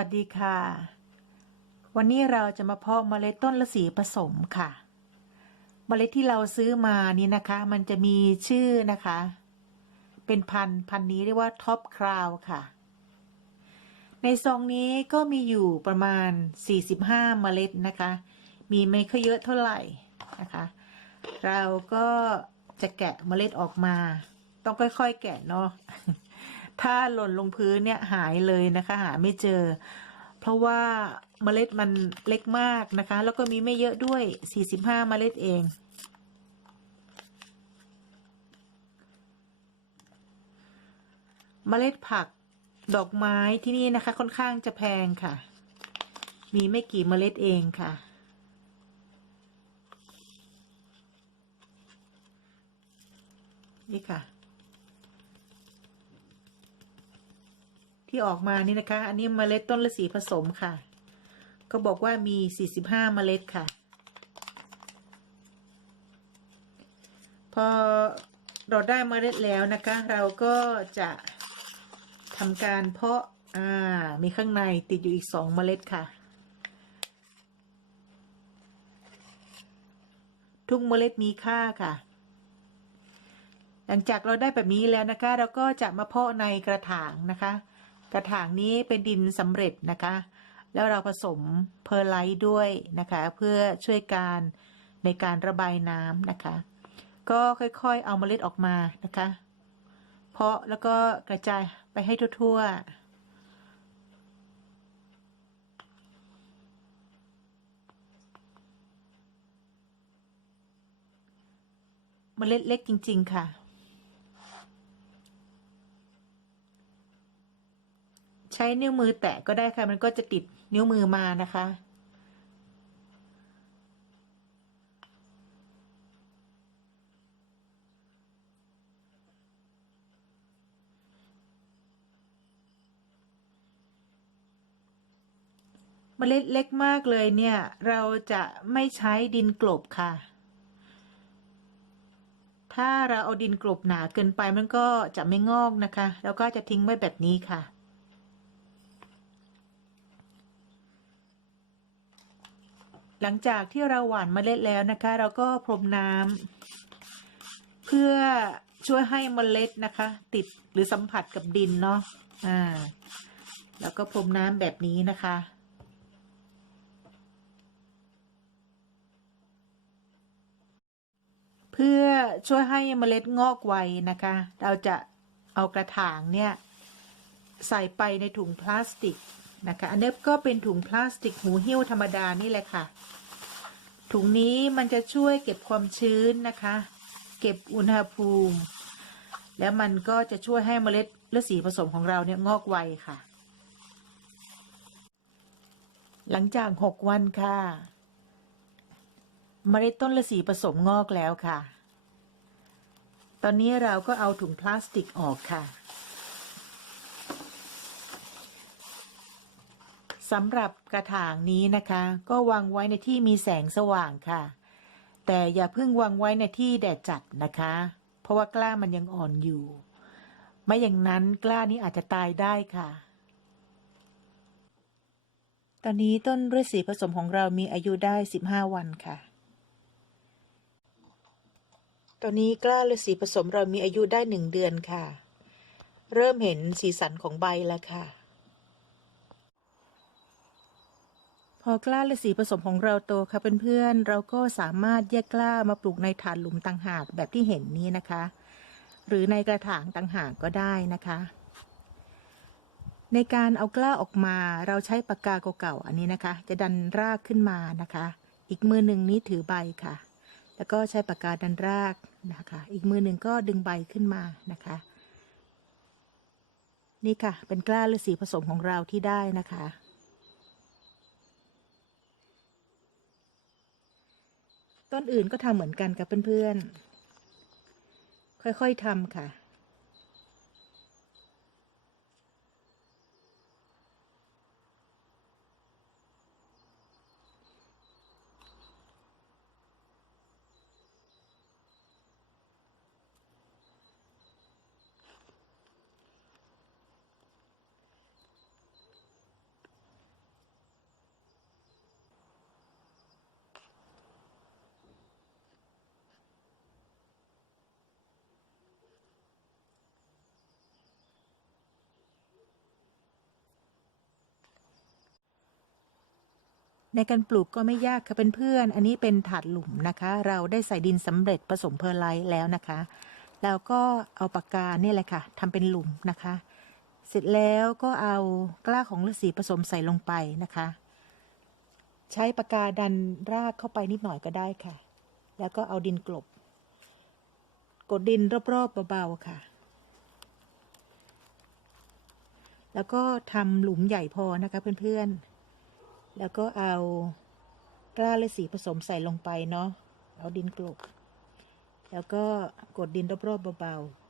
สวัสดีค่ะ วันนี้เราจะมาเพาะเมล็ดต้นละสีผสมค่ะ เมล็ดที่เราซื้อมานี่นะคะ มันจะมีชื่อนะคะ เป็นพันพันนี้เรียกว่าท็อปคราวค่ะ ในซองนี้ก็มีอยู่ประมาณ 45 เมล็ดนะคะ มีไม่ค่อยเยอะเท่าไหร่นะคะ เราก็จะแกะเมล็ดออกมา ต้องค่อยๆ แกะเนาะ ถ้าหล่นลงพื้นเนี่ยหายเลยนะคะ หาไม่เจอ เพราะว่าเมล็ดมันเล็กมากนะคะ แล้วก็มีไม่เยอะด้วย 45 เมล็ดเองเมล็ดผักดอกไม้ที่นี่นะคะ ค่อนข้างจะแพงค่ะ มีไม่กี่เมล็ดเองค่ะ นี่ค่ะ ที่ออกมานี่นะคะ อันนี้เมล็ดต้นฤาษีผสมค่ะ ก็บอกว่ามี 45 เมล็ดค่ะ พอเราได้เมล็ดแล้วนะคะ เราก็จะทำการเพาะอ่ามีข้างในติดอยู่อีก 2 เมล็ดค่ะ ทุกเมล็ดมีค่าค่ะหลังจากเราได้แบบนี้แล้วนะคะ เราก็จะมาเพาะในกระถางนะคะ กระถางนี้เป็นดินสำเร็จนะคะ แล้วเราผสมเพอร์ไลท์ด้วยนะคะ เพื่อช่วยการในการระบายน้ำนะคะ ก็ค่อยๆเอาเมล็ดออกมานะคะ เพาะแล้วก็กระจายไปให้ทั่วๆเมล็ดเล็กจริง ๆ ค่ะ ใช้ นิ้วมือแตะก็ได้ค่ะ มันก็จะติดนิ้วมือมานะคะ เมล็ดเล็กมากเลยเนี่ย เราจะไม่ใช้ดินกลบค่ะถ้าเราเอาดินกลบหนาเกินไปมันก็จะไม่งอกนะคะ แล้วก็จะทิ้งไว้แบบนี้ค่ะ หลังจากที่เราหว่านเมล็ดแล้วนะคะ เราก็พรมน้ำเพื่อช่วยให้เมล็ดนะคะ ติดหรือสัมผัสกับดินเนาะอ่า แล้วก็พรมน้ำแบบนี้นะคะเพื่อช่วยให้เมล็ดงอกไวนะคะ เราจะเอากระถางเนี่ย ใส่ไปในถุงพลาสติก นะคะ อันนี้ก็เป็นถุงพลาสติกหูหิ้วธรรมดานี่แหละค่ะ ถุงนี้มันจะช่วยเก็บความชื้นนะคะ เก็บอุณหภูมิ แล้วมันก็จะช่วยให้เมล็ดฤาษีผสมของเราเนี่ยงอกไวค่ะ หลังจากหกวันค่ะ เมล็ดต้นฤาษีผสมงอกแล้วค่ะ ตอนนี้เราก็เอาถุงพลาสติกออกค่ะ สำหรับกระถางนี้นะคะ ก็วางไว้ในที่มีแสงสว่างค่ะ แต่อย่าเพิ่งวางไว้ในที่แดดจัดนะคะ เพราะว่ากล้ามันยังอ่อนอยู่ ไม่อย่างนั้นกล้านี้อาจจะตายได้ค่ะ ตอนนี้ต้นฤาษีผสมของเรามีอายุได้ 15 วันค่ะ ตอนนี้กล้าฤาษีผสมเรามีอายุได้หนึ่งเดือนค่ะ เริ่มเห็นสีสันของใบแล้วค่ะ พอกล้าฤาษีผสมของเราโตค่ะเพื่อนๆ เราก็สามารถแยกกล้ามาปลูกในถาดหลุมต่างหากแบบที่เห็นนี้นะคะ หรือในกระถางต่างหากก็ได้นะคะ ในการเอากล้าออกมาเราใช้ปากกาเก่าๆอันนี้นะคะ จะดันรากขึ้นมานะคะ อีกมือหนึ่งนี้ถือใบค่ะ แล้วก็ใช้ปากกาดันรากนะคะ อีกมือหนึ่งก็ดึงใบขึ้นมานะคะ นี่ค่ะเป็นกล้าฤาษีผสมของเราที่ได้นะคะ ต้นอื่นก็ทำเหมือนกันกับเพื่อนๆ ค่อยๆทำค่ะ ในการปลูกก็ไม่ยากค่ะเพื่อนๆอันนี้เป็นถาดหลุมนะคะ เราได้ใส่ดินสำเร็จผสมเพอร์ไลท์แล้วนะคะแล้วก็เอาปากกาเนี่ยแหละค่ะทำเป็นหลุมนะคะ เสร็จแล้วก็เอากล้าของฤาษีผสมใส่ลงไปนะคะ ใช้ปากกาดันรากเข้าไปนิดหน่อยก็ได้ค่ะ แล้วก็เอาดินกลบ กดดินรอบๆเบาๆค่ะ แล้วก็ทำหลุมใหญ่พอนะคะเพื่อนๆ แล้วก็เอากล้าและสีผสมใส่ลงไปเนาะ เอาดินกลบ แล้วก็กดดินรอบๆเบาๆ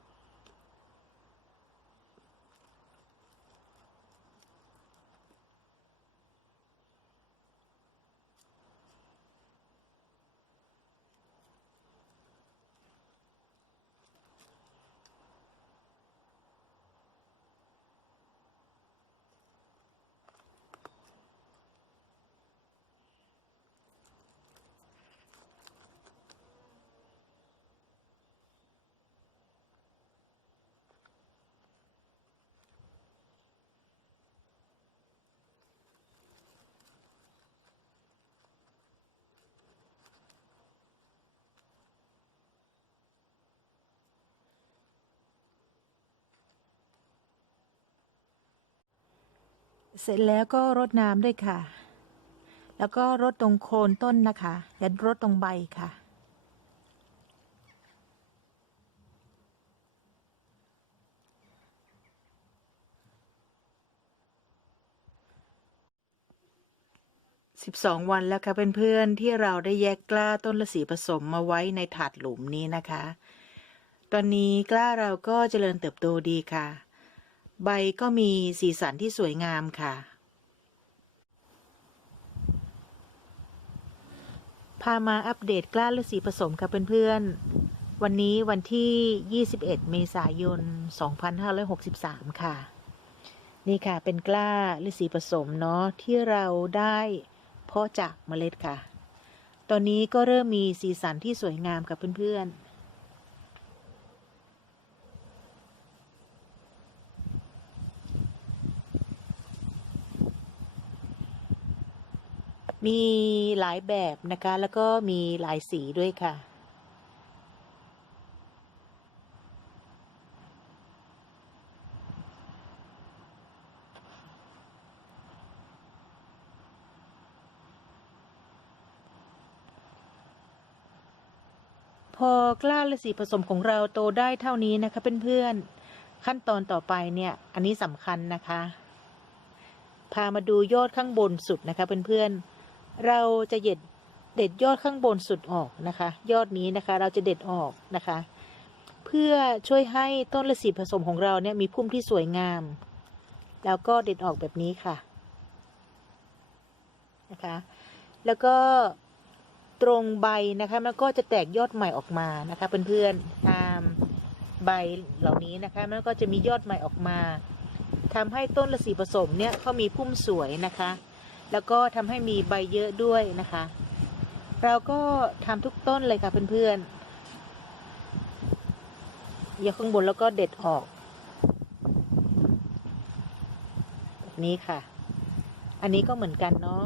เสร็จแล้วก็รดน้ำด้วยค่ะ แล้วก็รดตรงโคนต้นนะคะอย่ารดตรงใบค่ะสิบสองวันแล้วค่ะเพื่อนๆที่เราได้แยกกล้าต้นฤาษีผสมมาไว้ในถาดหลุมนี้นะคะ ตอนนี้กล้าเราก็เจริญเติบโตดีค่ะ ใบก็มีสีสันที่สวยงามค่ะ พามาอัปเดตกล้าฤาษีผสมค่ะเพื่อนๆ วันนี้วันที่ 21 เมษายน 2563 ค่ะ นี่ค่ะเป็นกล้าฤาษีผสมเนาะที่เราได้เพาะจากเมล็ดค่ะ ตอนนี้ก็เริ่มมีสีสันที่สวยงามกับเพื่อนๆ มีหลายแบบนะคะ แล้วก็มีหลายสีด้วยค่ะ พอกล้าฤาษีผสมของเราโตได้เท่านี้นะคะเพื่อนๆ ขั้นตอนต่อไปเนี่ย อันนี้สำคัญนะคะ พามาดูยอดข้างบนสุดนะคะเพื่อนๆ เราจะเด็ดเด็ดยอดข้างบนสุดออกนะคะ ยอดนี้นะคะเราจะเด็ดออกนะคะ เพื่อช่วยให้ต้นฤาษีผสมของเราเนี่ยมีพุ่มที่สวยงาม แล้วก็เด็ดออกแบบนี้ค่ะนะคะ แล้วก็ตรงใบนะคะมันก็จะแตกยอดใหม่ออกมานะคะเพื่อนๆตามใบเหล่านี้นะคะมันก็จะมียอดใหม่ออกมาทำให้ต้นฤาษีผสมเนี่ยเขามีพุ่มสวยนะคะ แล้วก็ทำให้มีใบเยอะด้วยนะคะ เราก็ทำทุกต้นเลยค่ะเพื่อนๆยกข้างบนแล้วก็เด็ดออกแบบนี้ค่ะ อันนี้ก็เหมือนกันเนาะ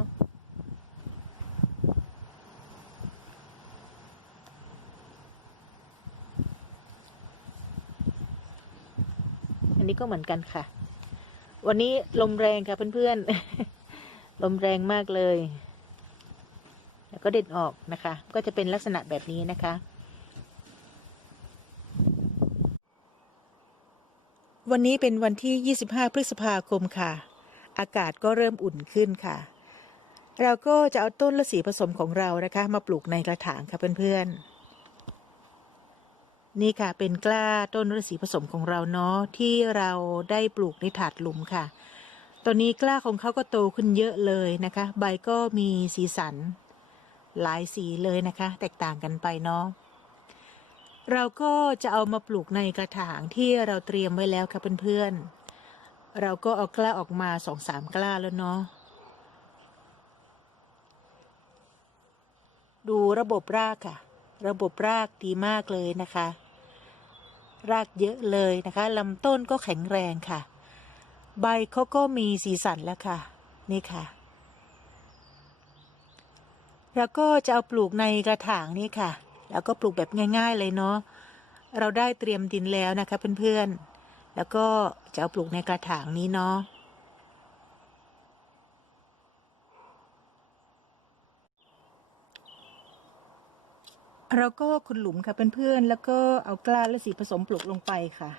อันนี้ก็เหมือนกันค่ะ วันนี้ลมแรงค่ะเพื่อนๆ ลมแรงมากเลย แล้วก็เด็ดออกนะคะ ก็จะเป็นลักษณะแบบนี้นะคะ วันนี้เป็นวันที่ 25 พฤษภาคมค่ะ อากาศก็เริ่มอุ่นขึ้นค่ะ เราก็จะเอาต้นฤาษีผสมของเรานะคะ มาปลูกในกระถางค่ะเพื่อนๆนี่ค่ะเป็นกล้าต้นฤาษีผสมของเราเนาะที่เราได้ปลูกในถาดหลุมค่ะ ตอนนี้กล้าของเขาก็โตขึ้นเยอะเลยนะคะ ใบก็มีสีสัน หลายสีเลยนะคะ แตกต่างกันไปเนาะเราก็จะเอามาปลูกในกระถางที่เราเตรียมไว้แล้วค่ะเพื่อนๆ เราก็เอากล้าออกมาสองสามกล้าแล้วเนาะ ดูระบบรากค่ะ ระบบรากดีมากเลยนะคะ รากเยอะเลยนะคะลำต้นก็แข็งแรงค่ะ ใบเขาก็มีสีสันแล้วค่ะ นี่ค่ะ แล้วก็จะเอาปลูกในกระถางนี่ค่ะ แล้วก็ปลูกแบบง่าย ๆเลยเนาะเราได้เตรียมดินแล้วนะคะเพื่อนๆ แล้วก็จะเอาปลูกในกระถางนี้เนาะเราก็ขุดหลุมค่ะเพื่อนๆ แล้วก็เอากล้าและสีผสมปลูกลงไปค่ะ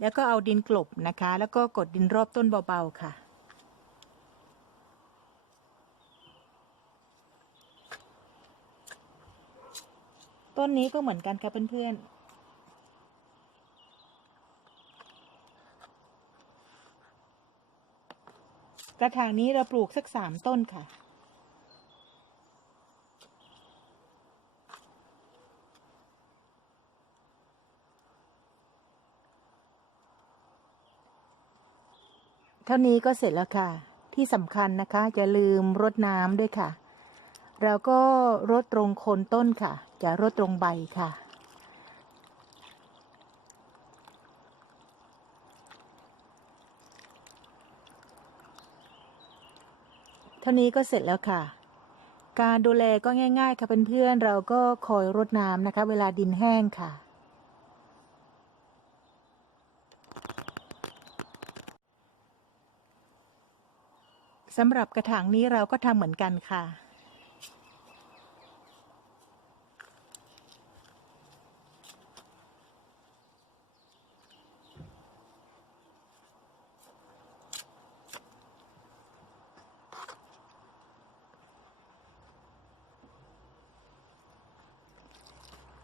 แล้วก็เอาดินกลบนะคะ แล้วก็กดดินรอบต้นเบาๆค่ะ ต้นนี้ก็เหมือนกันค่ะเพื่อนๆกระถางนี้เราปลูกสักสามต้นค่ะ เท่านี้ก็เสร็จแล้วค่ะ ที่สำคัญนะคะอย่าลืมรดน้ำด้วยค่ะ เราก็รดตรงโคนต้นค่ะ จะรดตรงใบค่ะเท่านี้ก็เสร็จแล้วค่ะ การดูแลก็ง่าย ๆ ค่ะเพื่อนๆเราก็คอยรดน้ำนะคะ เวลาดินแห้งค่ะ สำหรับกระถางนี้เราก็ทำเหมือนกันค่ะ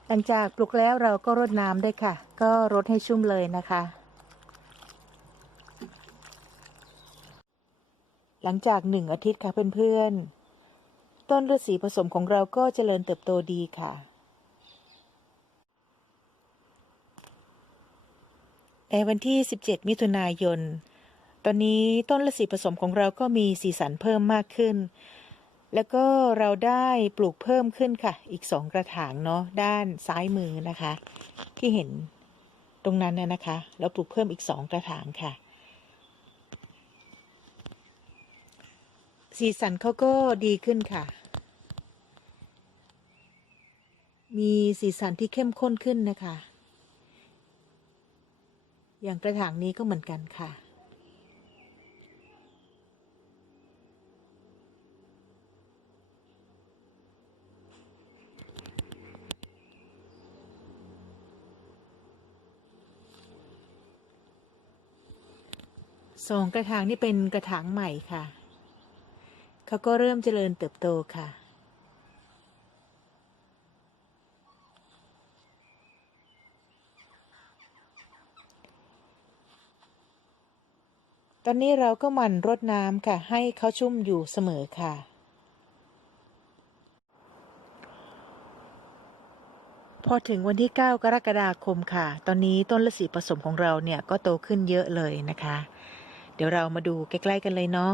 หลังจากปลูกแล้วเราก็รดน้ำด้วยค่ะ ก็รดให้ชุ่มเลยนะคะ หลังจากหนึ่งอาทิตย์ค่ะเพื่อนๆ ต้นฤาษีผสมของเราก็เจริญเติบโตดีค่ะ ในวันที่ 17 มิถุนายน ตอนนี้ต้นฤาษีผสมของเราก็มีสีสันเพิ่มมากขึ้น แล้วก็เราได้ปลูกเพิ่มขึ้นค่ะ อีกสองกระถางเนาะด้านซ้ายมือนะคะ ที่เห็นตรงนั้นน่ะนะคะ เราปลูกเพิ่มอีกสองกระถางค่ะ สีสันเขาก็ดีขึ้นค่ะ มีสีสันที่เข้มข้นขึ้นนะคะ อย่างกระถางนี้ก็เหมือนกันค่ะ สองกระถางนี่เป็นกระถางใหม่ค่ะ เขาก็เริ่มเจริญเติบโตค่ะ ตอนนี้เราก็หมั่นรดน้ำค่ะ ให้เขาชุ่มอยู่เสมอค่ะ พอถึงวันที่ 9 กรกฎาคมค่ะ ตอนนี้ต้นฤาษีผสมของเราเนี่ยก็โตขึ้นเยอะเลยนะคะ เดี๋ยวเรามาดูใกล้ ๆ กันเลยเนาะ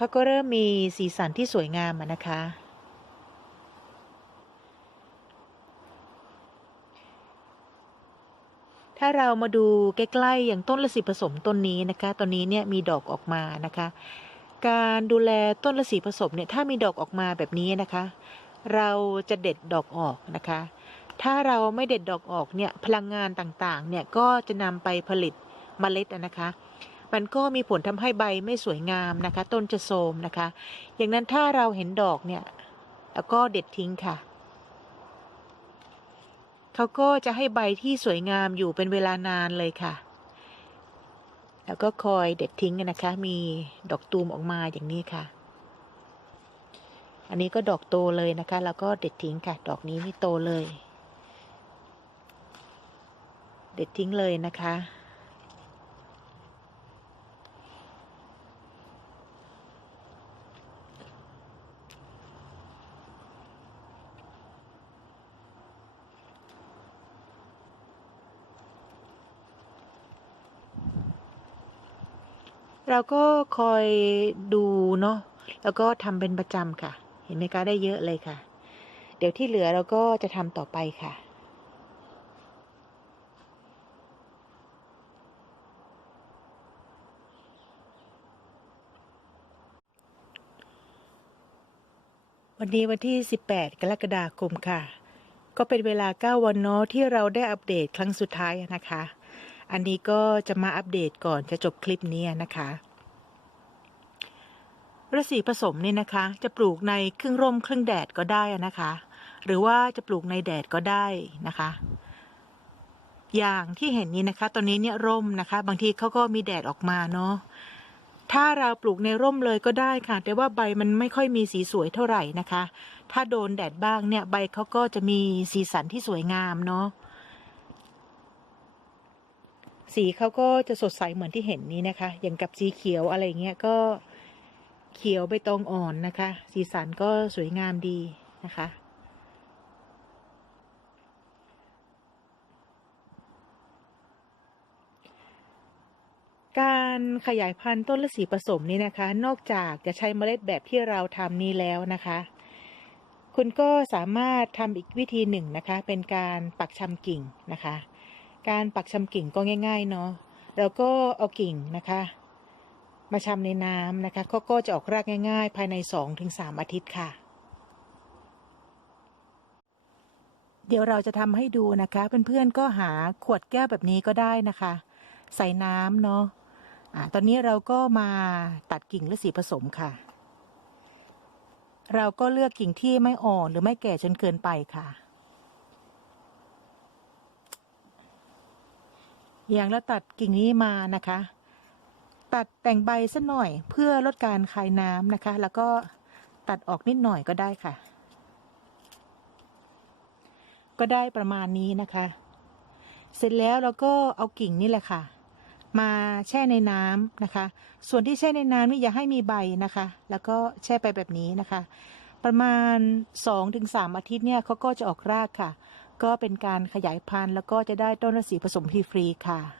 เขาก็เริ่มมีสีสันที่สวยงามนะคะ ถ้าเรามาดูใกล้ๆอย่างต้นละสีผสมต้นนี้นะคะต้นนี้เนี่ยมีดอกออกมานะคะ การดูแลต้นละสีผสมเนี่ยถ้ามีดอกออกมาแบบนี้นะคะ เราจะเด็ดดอกออกนะคะ ถ้าเราไม่เด็ดดอกออกเนี่ยพลังงานต่างๆเนี่ยก็จะนำไปผลิตเมล็ดนะคะ มันก็มีผลทำให้ใบไม่สวยงามนะคะ ต้นจะโทรมนะคะ อย่างนั้นถ้าเราเห็นดอกเนี่ยแล้วก็เด็ดทิ้งค่ะเขาก็จะให้ใบที่สวยงามอยู่เป็นเวลานานเลยค่ะ แล้วก็คอยเด็ดทิ้งนะคะ มีดอกตูมออกมาอย่างนี้ค่ะ อันนี้ก็ดอกโตเลยนะคะ แล้วก็เด็ดทิ้งค่ะ ดอกนี้นี่โตเลย เด็ดทิ้งเลยนะคะ เราก็คอยดูเนาะแล้วก็ทำเป็นประจำค่ะ เห็นไหมคะได้เยอะเลยค่ะ เดี๋ยวที่เหลือเราก็จะทำต่อไปค่ะวันนี้วันที่ 18 กรกฎาคมค่ะ ก็เป็นเวลา 9 วันเนาะที่เราได้อัปเดตครั้งสุดท้ายนะคะ อันนี้ก็จะมาอัปเดตก่อนจะจบคลิปนี้นะคะฤาษีผสมเนี่ยนะคะ จะปลูกในครึ่งร่มครึ่งแดดก็ได้นะคะ หรือว่าจะปลูกในแดดก็ได้นะคะ อย่างที่เห็นนี้นะคะ ตอนนี้เนี่ยร่มนะคะ บางทีเขาก็มีแดดออกมาเนาะถ้าเราปลูกในร่มเลยก็ได้ค่ะ แต่ว่าใบมันไม่ค่อยมีสีสวยเท่าไหร่นะคะ ถ้าโดนแดดบ้างเนี่ยใบเขาก็จะมีสีสันที่สวยงามเนาะ สีเขาก็จะสดใสเหมือนที่เห็นนี้นะคะ อย่างกับสีเขียวอะไรเงี้ยก็เขียวใบตองอ่อนนะคะ สีสันก็สวยงามดีนะคะ การขยายพันธุ์ต้นฤาษีผสมนี่นะคะ นอกจากจะใช้เมล็ดแบบที่เราทำนี้แล้วนะคะ คุณก็สามารถทำอีกวิธีหนึ่งนะคะ เป็นการปักชำกิ่งนะคะ การปักชำกิ่งก็ง่ายๆเนาะแล้วก็เอากิ่งนะคะ มาชำในน้ำนะคะเขาก็จะออกรากง่าย ๆ ภายใน 2-3 อาทิตย์ค่ะ เดี๋ยวเราจะทำให้ดูนะคะเพื่อนๆก็หาขวดแก้วแบบนี้ก็ได้นะคะ ใส่น้ำเนาะอ่าตอนนี้เราก็มาตัดกิ่งฤาษีผสมค่ะ เราก็เลือกกิ่งที่ไม่อ่อนหรือไม่แก่จนเกินไปค่ะ อย่างเราตัดกิ่งนี้มานะคะ ตัดแต่งใบสักหน่อยเพื่อลดการคายน้ำนะคะ แล้วก็ตัดออกนิดหน่อยก็ได้ค่ะ ก็ได้ประมาณนี้นะคะ เสร็จแล้วเราก็เอากิ่งนี่แหละค่ะมาแช่ในน้ำนะคะ ส่วนที่แช่ในน้ำนี่อย่าให้มีใบนะคะ แล้วก็แช่ไปแบบนี้นะคะ ประมาณ 2-3 อาทิตย์เนี่ยเขาก็จะออกรากค่ะ ก็เป็นการขยายพันธุ์แล้วก็จะได้ต้นฤาษีผสมฟรีค่ะ